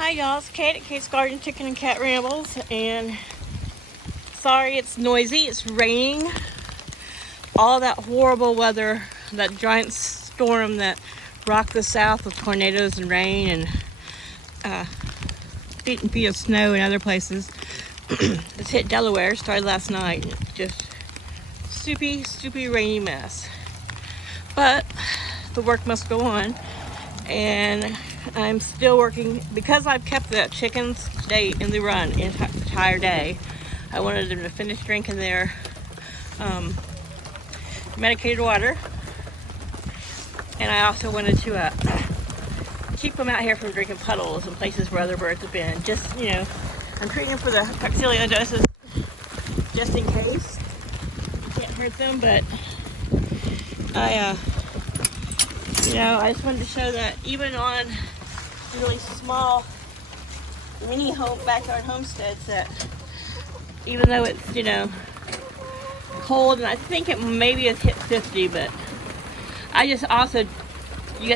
Hi y'all, it's Kate at Kate's Garden Chicken and Cat Rambles, and sorry it's noisy, it's raining. All that horrible weather, that giant storm that rocked the south with tornadoes and rain and feet and feet of snow in other places. It's hit Delaware, started last night. Just soupy rainy mess. But the work must go on, and I'm still working because I've kept the chickens today in the run the entire day. I wanted them to finish drinking their medicated water, and I also wanted to keep them out here from drinking puddles and places where other birds have been. Just, I'm treating them for the coccidioidosis just in case. Can't hurt them, but I just wanted to show that even on really small mini backyard homesteads, that even though it's cold, and I think it maybe has hit 50, but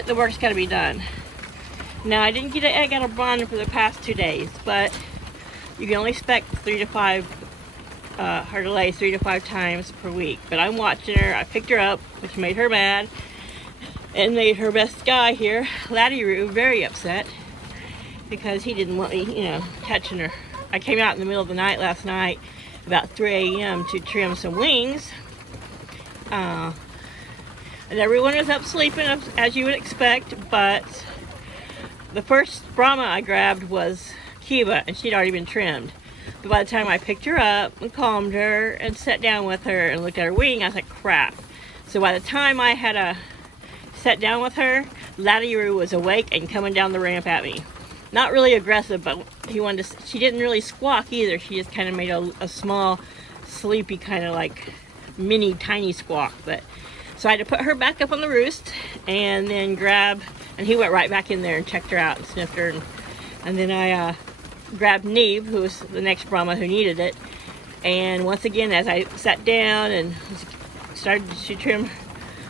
the work's got to be done. Now, I didn't get an egg out of barn for the past 2 days, but you can only expect 3 to 5 her to lay 3 to 5 times per week. But I'm watching her. I picked her up, which made her mad, and made her best guy here, Latty-Roo, very upset because he didn't want me, touching her. I came out in the middle of the night last night, about 3 a.m. to trim some wings. And everyone was up sleeping, as you would expect, but the first Brahma I grabbed was Kiva, and she'd already been trimmed. But by the time I picked her up and calmed her and sat down with her and looked at her wing, I was like, crap. So by the time I had sat down with her, Latty-Roo was awake and coming down the ramp at me. Not really aggressive, but she didn't really squawk either. She just kind of made a small, sleepy, kind of like tiny squawk. So I had to put her back up on the roost and then and he went right back in there and checked her out and sniffed her. And then I grabbed Neve, who was the next Brahma who needed it. And once again, as I sat down and started to trim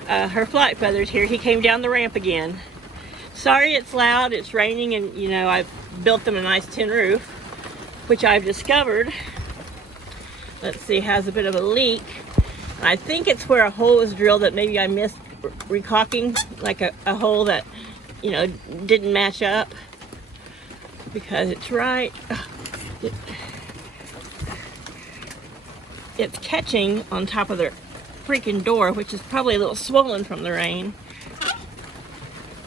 her flight feathers here, he came down the ramp again. Sorry it's loud, it's raining, and I've built them a nice tin roof, which I've discovered, let's see, has a bit of a leak. I think it's where a hole was drilled that maybe I missed recocking, like a hole that didn't match up, because it's right, it's catching on top of their freaking door, which is probably a little swollen from the rain.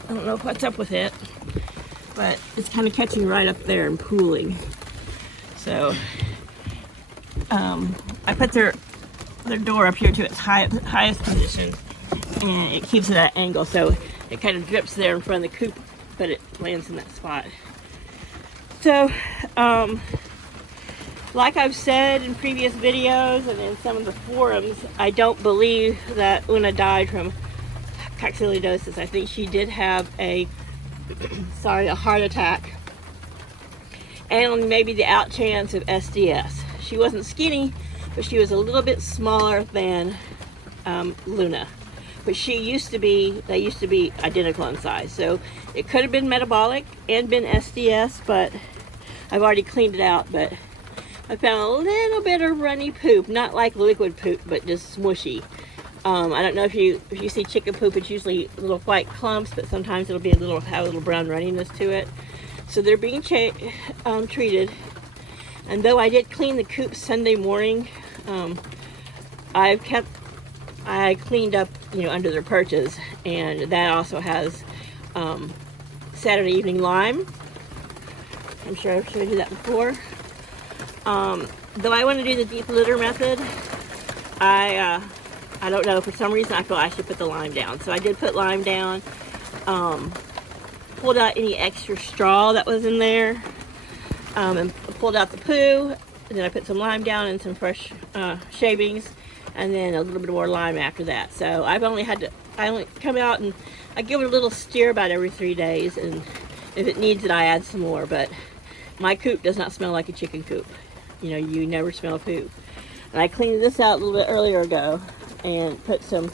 I don't know what's up with it, but it's kind of catching right up there and pooling. So I put their door up here to its highest position, and it keeps it at an angle, so it kind of drips there in front of the coop, but it lands in that spot. So like I've said in previous videos and in some of the forums, I don't believe that Una died from coccidioidosis. I think she did have a heart attack, and maybe the out chance of SDS. She wasn't skinny, but she was a little bit smaller than Luna. But they used to be identical in size. So it could have been metabolic and been SDS, but I've already cleaned it out. But I found a little bit of runny poop, not like liquid poop, but just smushy. I don't know if you see chicken poop, it's usually little white clumps, but sometimes it'll have a little brown runniness to it. So they're being treated. And though I did clean the coop Sunday morning, I cleaned up, under their perches, and that also has Saturday evening lime. I'm sure I've showed you that before. Though I want to do the deep litter method, I don't know, for some reason I feel I should put the lime down. So I did put lime down, pulled out any extra straw that was in there, and pulled out the poo, and then I put some lime down and some fresh shavings, and then a little bit more lime after that. So I only come out and I give it a little stir about every 3 days, and if it needs it, I add some more. But my coop does not smell like a chicken coop. You never smell poop. And I cleaned this out a little bit earlier ago and put some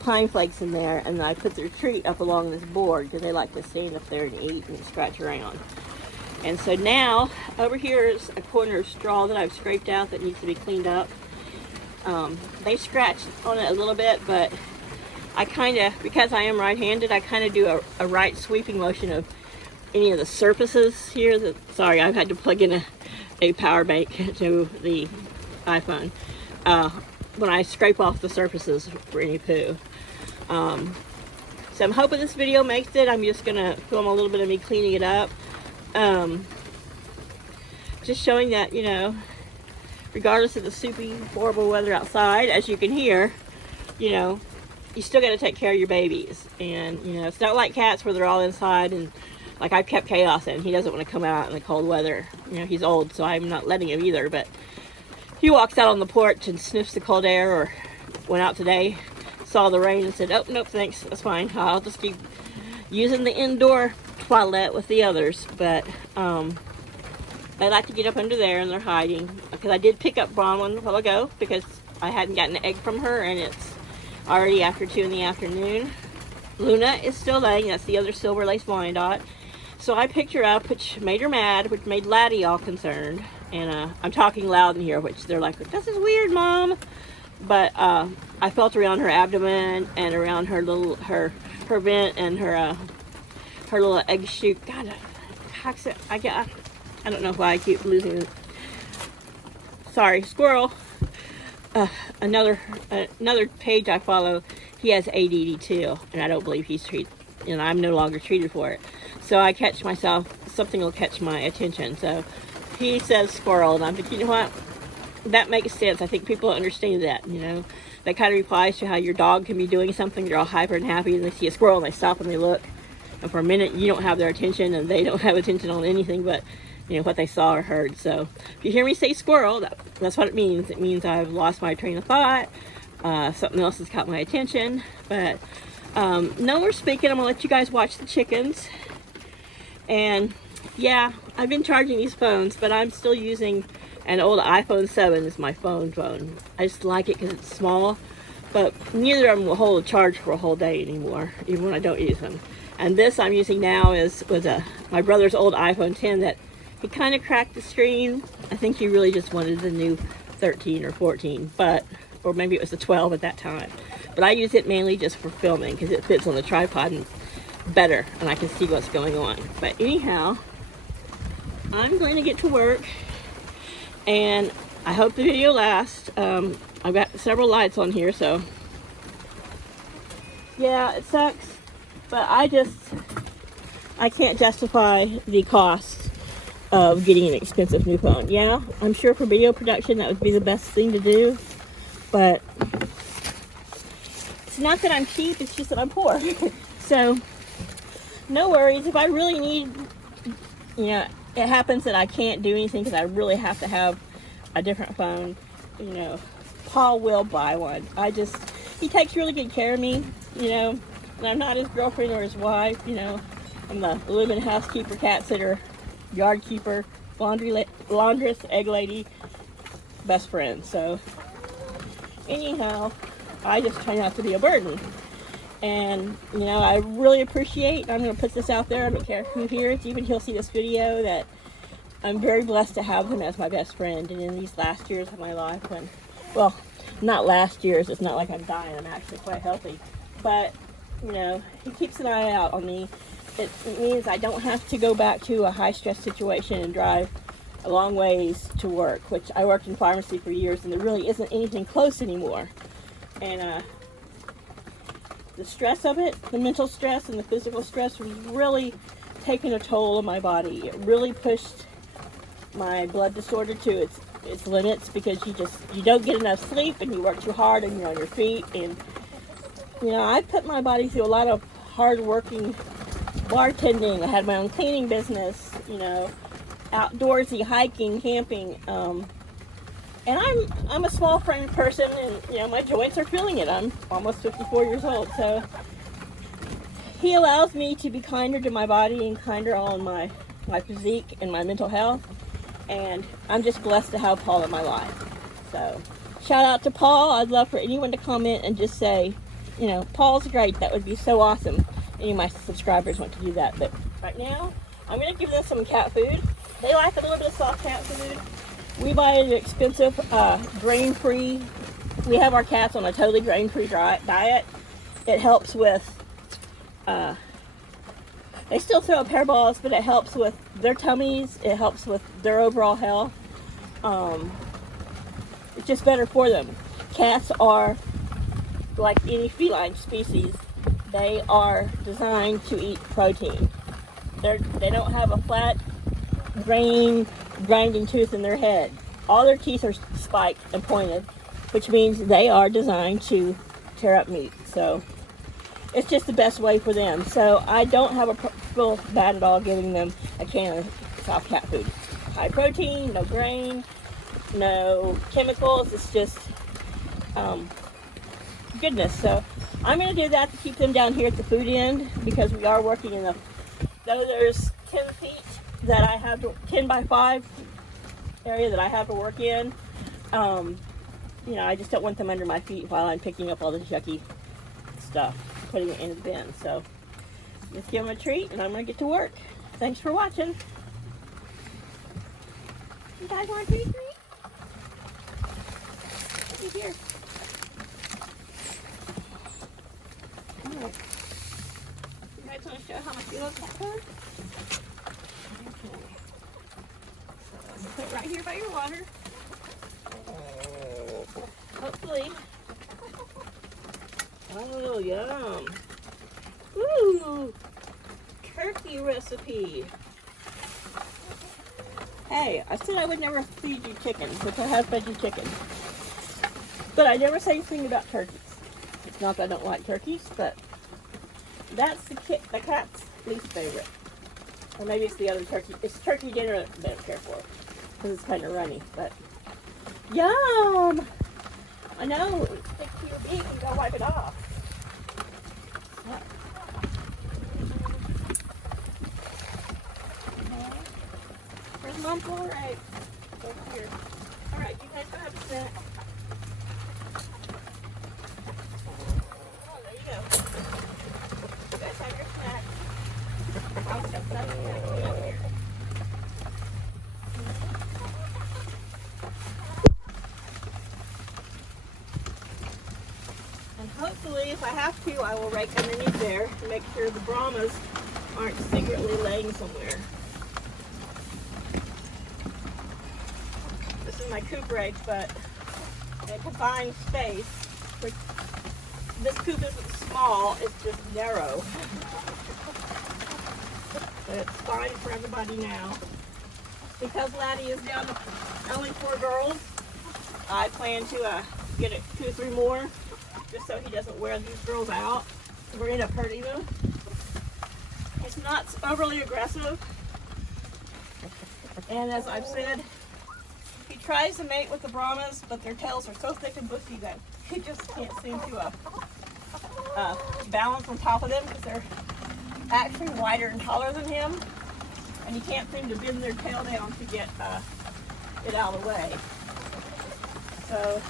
pine flakes in there, and I put their treat up along this board because they like to stand up there and eat and scratch around. And so now, over here is a corner of straw that I've scraped out that needs to be cleaned up. They scratched on it a little bit, but I kind of, because I am right-handed, I kind of do a right sweeping motion of any of the surfaces here. Sorry, I've had to plug in a power bank to the iPhone. When I scrape off the surfaces for any poo. So I'm hoping this video makes it. I'm just going to film a little bit of me cleaning it up. Just showing that, you know, regardless of the soupy, horrible weather outside, as you can hear, you know, you still got to take care of your babies. And, you know, it's not like cats where they're all inside and, like, I've kept Chaos in. He doesn't want to come out in the cold weather. You know, he's old, so I'm not letting him either, but he walks out on the porch and sniffs the cold air, or went out today, saw the rain and said, oh, nope, thanks, that's fine. I'll just keep using the indoor toilet with the others. But they like to get up under there and they're hiding. Because I did pick up Bronwyn a while ago because I hadn't gotten an egg from her, and it's already after 2 in the afternoon. Luna is still laying. That's the other silver lace Wyandotte. So I picked her up, which made her mad, which made Laddie all concerned. And I'm talking loud in here, which they're like, this is weird, Mom. But I felt around her abdomen and around her little, her vent and her little egg chute. God, I don't know why I keep losing it. Sorry, squirrel. Another page I follow, he has ADD too, and I don't believe he's treated, you know, I'm no longer treated for it. So I catch myself, something will catch my attention. So he says squirrel, and I'm thinking, you know what? That makes sense. I think people understand that, you know. That kind of applies to how your dog can be doing something, they're all hyper and happy, and they see a squirrel and they stop and they look. And for a minute, you don't have their attention, and they don't have attention on anything but, you know, what they saw or heard. So if you hear me say squirrel, that's what it means. It means I've lost my train of thought. Something else has caught my attention. But no more speaking. I'm going to let you guys watch the chickens. And yeah, I've been charging these phones, but I'm still using an old iPhone 7 as my phone. I just like it because it's small, but neither of them will hold a charge for a whole day anymore, even when I don't use them. And this I'm using now was my brother's old iPhone 10 that he kind of cracked the screen. I think he really just wanted the new 13 or 14, or maybe it was the 12 at that time. But I use it mainly just for filming because it fits on the tripod and better, and I can see what's going on. But anyhow, I'm going to get to work, and I hope the video lasts. I've got several lights on here, so yeah, it sucks, but I can't justify the cost of getting an expensive new phone. Yeah, I'm sure for video production that would be the best thing to do, but it's not that I'm cheap, it's just that I'm poor. So no worries. If I really need, you know, it happens that I can't do anything because I really have to have a different phone, you know, Paul will buy one. He takes really good care of me, you know, and I'm not his girlfriend or his wife, you know. I'm the living housekeeper, cat sitter, yard keeper, laundress, egg lady, best friend. So anyhow, I just try not to be a burden. And, you know, I really appreciate, I'm going to put this out there, I don't care who hears it, even he'll see this video, that I'm very blessed to have him as my best friend. And in these last years of my life, when, well, not last years, it's not like I'm dying, I'm actually quite healthy. But, you know, he keeps an eye out on me. It means I don't have to go back to a high-stress situation and drive a long ways to work, which I worked in pharmacy for years, and there really isn't anything close anymore. And, the stress of it, the mental stress and the physical stress, was really taking a toll on my body. It really pushed my blood disorder to its limits, because you don't get enough sleep and you work too hard and you're on your feet. And, you know, I put my body through a lot of hard working bartending. I had my own cleaning business, you know, outdoorsy, hiking, camping. And I'm a small framed person, and, you know, my joints are feeling it. I'm almost 54 years old, so he allows me to be kinder to my body and kinder on my physique and my mental health. And I'm just blessed to have Paul in my life. So shout out to Paul. I'd love for anyone to comment and just say, you know, Paul's great. That would be so awesome. Any of my subscribers want to do that. But right now, I'm going to give them some cat food. They like a little bit of soft cat food. We buy an expensive grain-free. We have our cats on a totally grain-free diet. It helps with, they still throw up hairballs, but it helps with their tummies. It helps with their overall health. It's just better for them. Cats are like any feline species. They are designed to eat protein. They don't have a flat grinding tooth in their head. All their teeth are spiked and pointed, which means they are designed to tear up meat. So it's just the best way for them. So I don't have a feel bad at all giving them a can of soft cat food. High protein, no grain, no chemicals. It's just goodness. So I'm going to do that to keep them down here at the food end, because we are working in the, though there's 10 feet that I have to, 10 by 5 area that I have to work in. You know, I just don't want them under my feet while I'm picking up all this yucky stuff, putting it in the bin. So let's give them a treat, and I'm going to get to work. Thanks for watching. You guys want a treat? Over here. All right. You guys want to show how much you love cat food? Okay. So put it right here by your water. Hopefully. Oh, yum. Ooh, turkey recipe. Hey, I said I would never feed you chicken, which I have fed you chicken. But I never say anything about turkeys. It's not that I don't like turkeys, but that's the cat's least favorite. Or maybe it's the other turkey. It's turkey dinner that they don't care for, because it's kind of runny. But yum! I know, it sticks to your beak, you gotta wipe it off. Yep. Where's Mom for? Right over here. Alright, you guys go have a snack. Oh, there you go. You guys have your snack. I'll set that up here. And hopefully, if I have to, I will rake underneath there to make sure the Brahmas aren't secretly laying somewhere. This is my coop rake, but in a confined space, which this coop isn't small, it's just narrow. But it's fine for everybody now. Because Laddie is down to only 4 girls, I plan to get 2 or 3 more, just so he doesn't wear these girls out. We're going to end up hurting them. It's not overly aggressive. And as I've said, he tries to mate with the Brahmas, but their tails are so thick and bushy that he just can't seem to balance on top of them, because they're actually wider and taller than him. And he can't seem to bend their tail down to get it out of the way. So,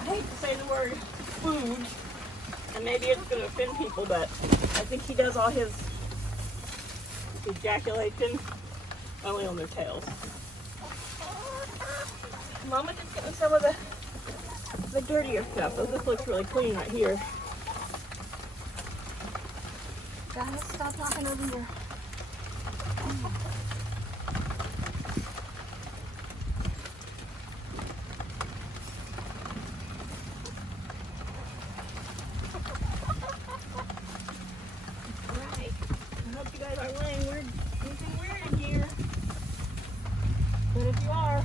I hate to say the word food, and maybe it's going to offend people, but I think he does all his ejaculation only on their tails. Mama just getting some of the dirtier stuff. So this looks really clean right here. Guys, stop talking over here. But if you are,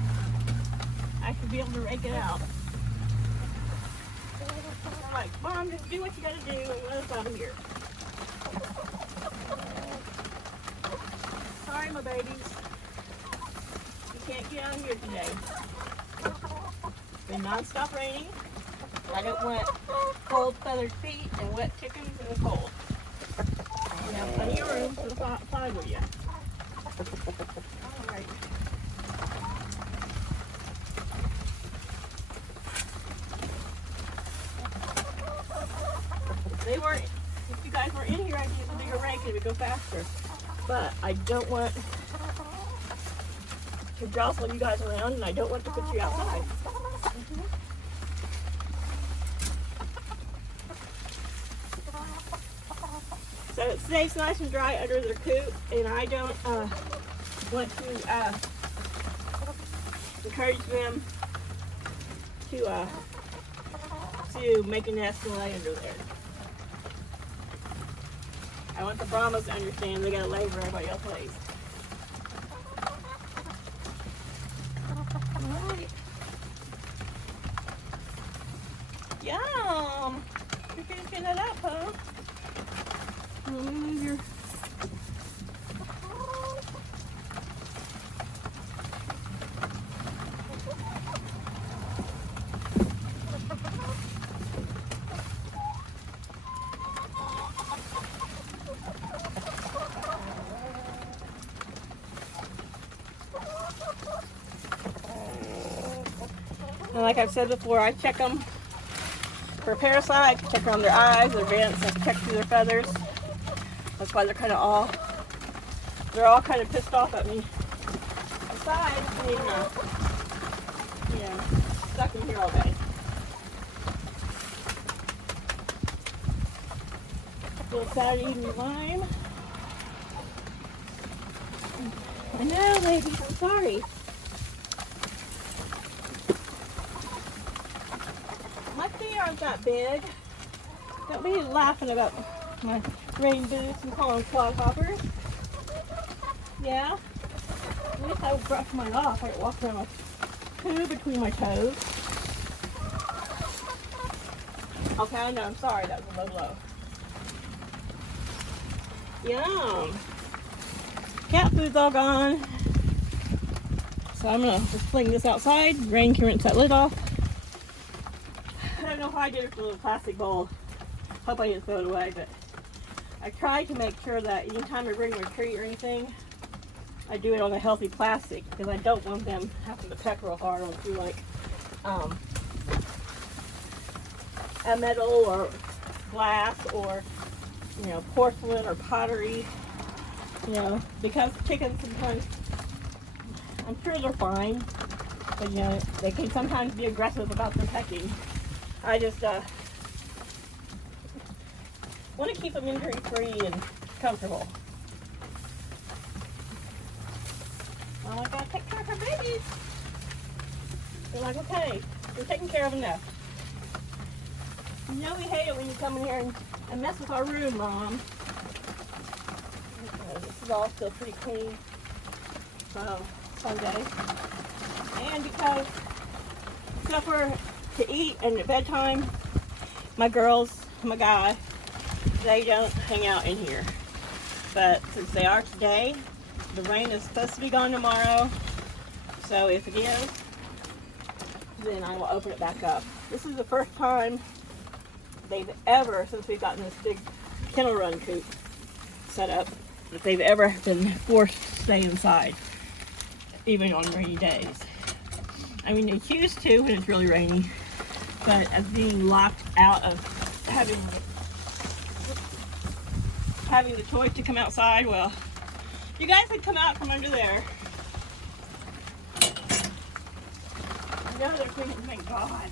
I should be able to rake it out. I'm like, Mom, just do what you gotta do and let us out of here. Sorry, my babies. You can't get out of here today. It's been non-stop raining. I don't want cold feathered feet and wet chickens in the cold. We have plenty of room for the 5 of you. All right. If you guys were in here, I'd use a bigger rake and it would go faster. but I don't want to jostle you guys around, and I don't want to put you outside. So it stays nice and dry under their coop, and I don't want to encourage them to make a nest and lay under there. I want the Brahmas to understand they gotta lay where everybody else lays. Alright. Yum! You're finishing that up, huh? Move your... And like I've said before, I check them for parasites, check around their eyes, their vents, I check through their feathers. That's why they're all kind of pissed off at me. Besides being, stuck in here all day. Little Saturday evening lime. I know, ladies, I'm sorry. My feet aren't that big. Don't be laughing about my rain boots and calling them clodhoppers. Yeah? At least I brush mine off. I walk around with poo between my toes. Okay, I know, I'm sorry, that was a low blow. Yum! Cat food's all gone. So I'm gonna just fling this outside. Rain can rinse that lid off. I don't know how I did it with a little plastic bowl. Hope I didn't throw it away, but I try to make sure that anytime I bring them a treat or anything, I do it on a healthy plastic because I don't want them having to peck real hard on through like a metal or glass or porcelain or pottery. Because chickens sometimes, I'm sure they're fine, but they can sometimes be aggressive about their pecking. I just want to keep them injury-free and comfortable. Oh, I gotta take care of her babies. They're like, okay, we're taking care of enough. We hate it when you come in here and mess with our room, Mom. This is all still pretty clean from Sunday. And because except for to eat and at bedtime, my girls, my guy, they don't hang out in here. But since they are today, the rain is supposed to be gone tomorrow. So if it is, then I will open it back up. This is the first time they've ever, since we've gotten this big kennel run coop set up, that they've ever been forced to stay inside, even on rainy days. I mean, they choose to when it's really rainy, but as being locked out of having the choice to come outside, well, you guys could come out from under there. I know they're thinking, thank God.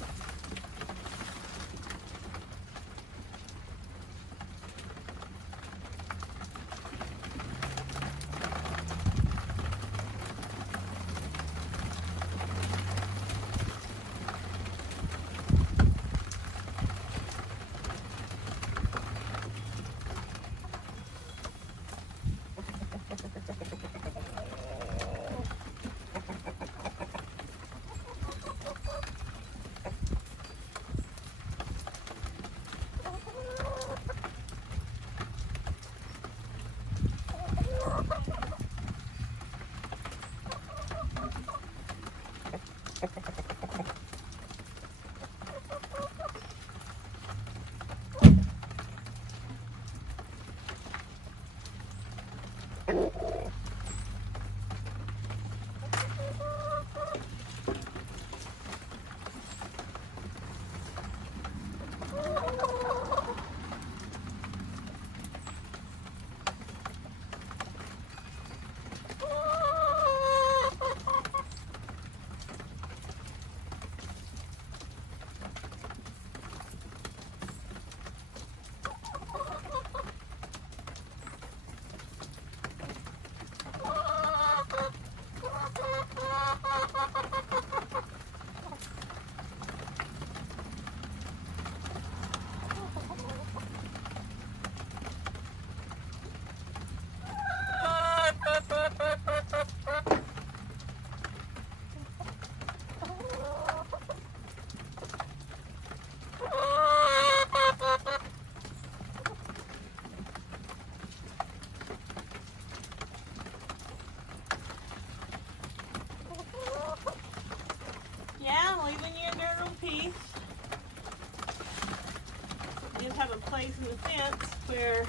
the fence where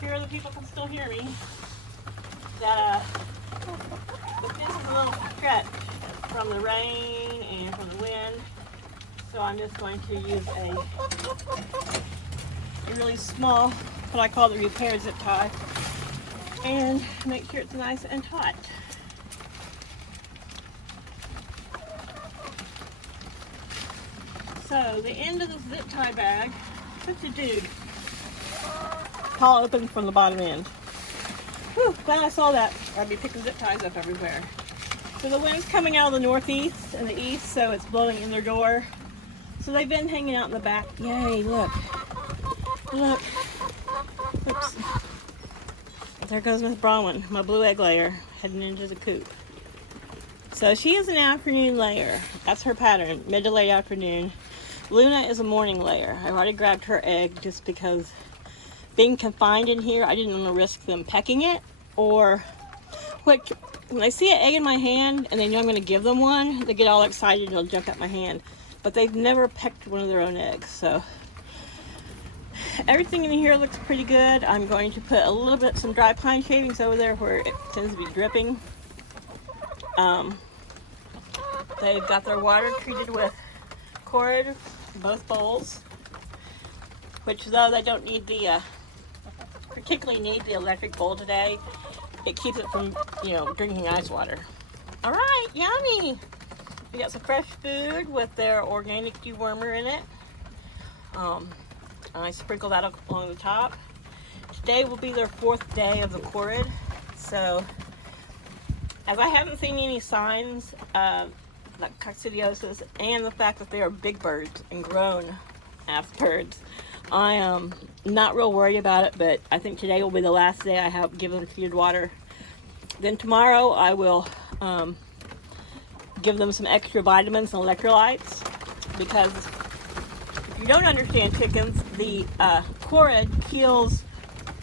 here the people can still hear me. That the fence is a little stretched from the rain and from the wind. So I'm just going to use a really small, what I call the repair zip tie, and make sure it's nice and taut. So the end of the zip tie bag, such a dude, Paul opened from the bottom end. Whew, glad I saw that. I'd be picking zip ties up everywhere. So the wind's coming out of the northeast and the east, so it's blowing in their door. So they've been hanging out in the back. Yay, look. Look. Oops. There goes Miss Bronwyn, my blue egg layer, heading into the coop. So she is an afternoon layer. That's her pattern, mid to late afternoon. Luna is a morning layer. I've already grabbed her egg just because being confined in here, I didn't want to risk them pecking it, or when they see an egg in my hand and they know I'm going to give them one, they get all excited and they'll jump at my hand. But they've never pecked one of their own eggs. So everything in here looks pretty good. I'm going to put a little bit, some dry pine shavings over there where it tends to be dripping. They've got their water treated with cord, both bowls, which though they don't need the, particularly need the electric bowl today, it keeps it from, drinking ice water. All right, yummy. We got some fresh food with their organic dewormer in it. I sprinkle that up along the top. Today will be their 4th day of the corrid. So, as I haven't seen any signs like coccidiosis and the fact that they are big birds and grown ass birds, I am not real worried about it, but I think today will be the last day I have given them feed water. Then tomorrow I will give them some extra vitamins and electrolytes, because if you don't understand chickens, the corrid kills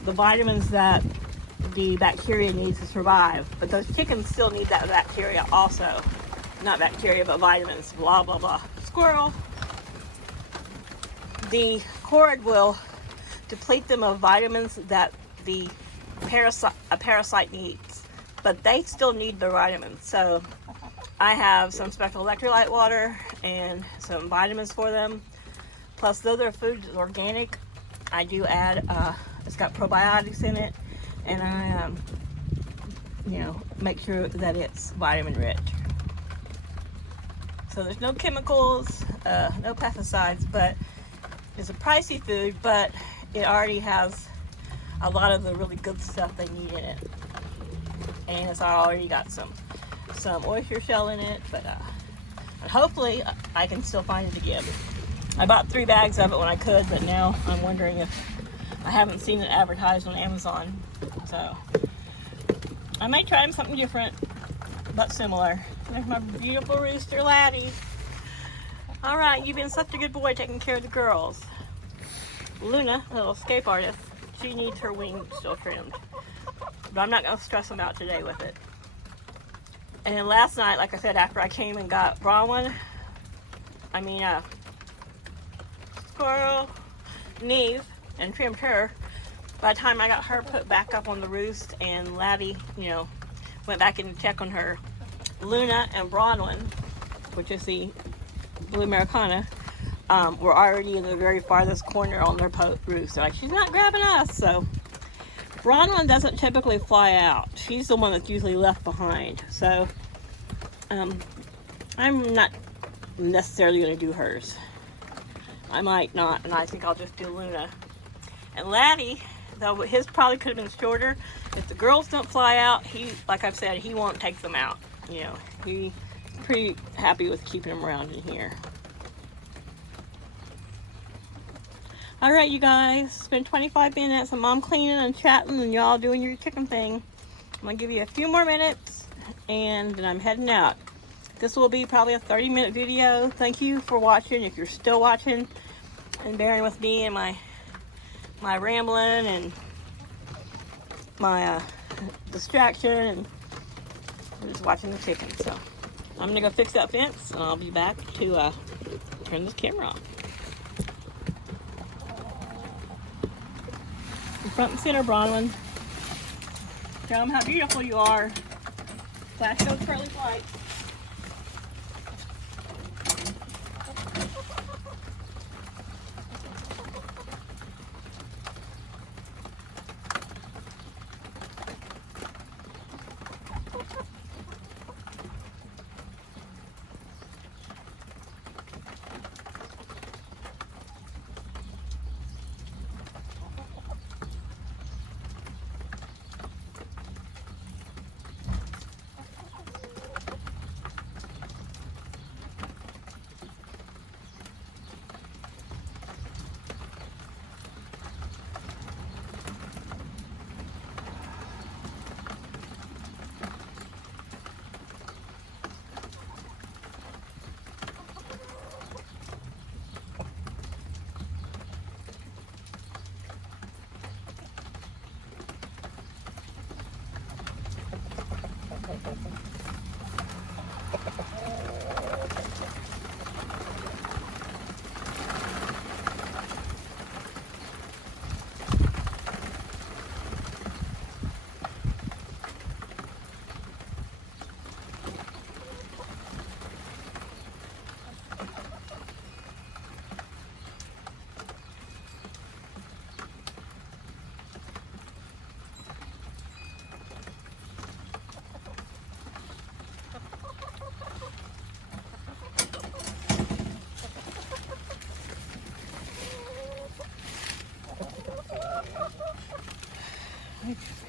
the vitamins that the bacteria needs to survive, but those chickens still need that bacteria also. Not bacteria, but vitamins, blah, blah, blah. Squirrel. The corrid will deplete them of vitamins that a parasite needs, but they still need the vitamins. So I have some special electrolyte water and some vitamins for them. Plus, though their food is organic, I do add, it's got probiotics in it, and I, make sure that it's vitamin rich. So there's no chemicals, no pesticides, but it's a pricey food, but it already has a lot of the really good stuff they need in it. And it's already got some oyster shell in it, but hopefully I can still find it to give. I bought 3 bags of it when I could, but now I'm wondering if I haven't seen it advertised on Amazon. So I might try something different, but similar. There's my beautiful rooster Laddie. All right, you've been such a good boy taking care of the girls. Luna, a little escape artist, she needs her wings still trimmed, but I'm not going to stress them out today with it. And then last night, like I said, after I came and got Bronwyn, Squirrel, Neve, and trimmed her, by the time I got her put back up on the roost and Laddie, went back in to check on her, Luna and Bronwyn, which is the blue Americana, were already in the very farthest corner on their roost. They're like, she's not grabbing us. So Bronwyn doesn't typically fly out. She's the one that's usually left behind. So I'm not necessarily going to do hers. I might not, and I think I'll just do Luna. And Laddie, though his probably could have been shorter, if the girls don't fly out, like I've said, he won't take them out. He's pretty happy with keeping them around in here. All right, you guys, it's been 25 minutes and Mom cleaning and chatting and y'all doing your chicken thing. I'm gonna give you a few more minutes and then I'm heading out. This will be probably a 30-minute video. Thank you for watching, if you're still watching and bearing with me and my rambling and my distraction, and I'm just watching the chickens. So I'm gonna go fix that fence and I'll be back to turn this camera off. front and center, Bronwyn. Tell them how beautiful you are. Flash those pearly whites.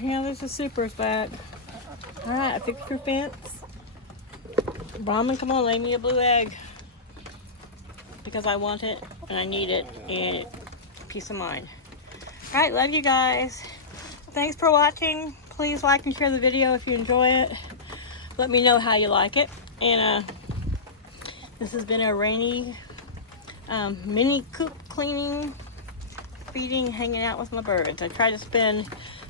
Yeah, there's the supers back. Alright, I fixed your fence. Brahman, come on, lay me a blue egg. Because I want it, and I need it, and peace of mind. Alright, love you guys. Thanks for watching. Please like and share the video if you enjoy it. Let me know how you like it. And this has been a rainy mini coop cleaning, feeding, hanging out with my birds. I try to spend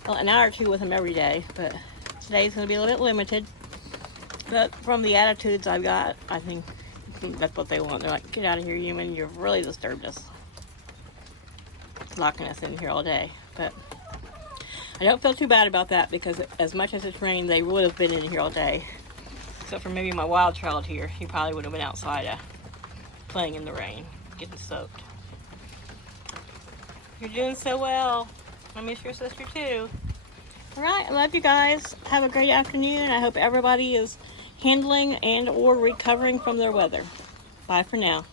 an hour or two with them every day, but today's going to be a little bit limited. But from the attitudes I've got, I think that's what they want. They're like, get out of here, human. You've really disturbed us. Locking us in here all day. But I don't feel too bad about that, because as much as it's rained, they would have been in here all day. Except for maybe my wild child here. He probably would have been outside playing in the rain, getting soaked. You're doing so well. I miss your sister too. Alright, I love you guys. Have a great afternoon. I hope everybody is handling and or recovering from their weather. Bye for now.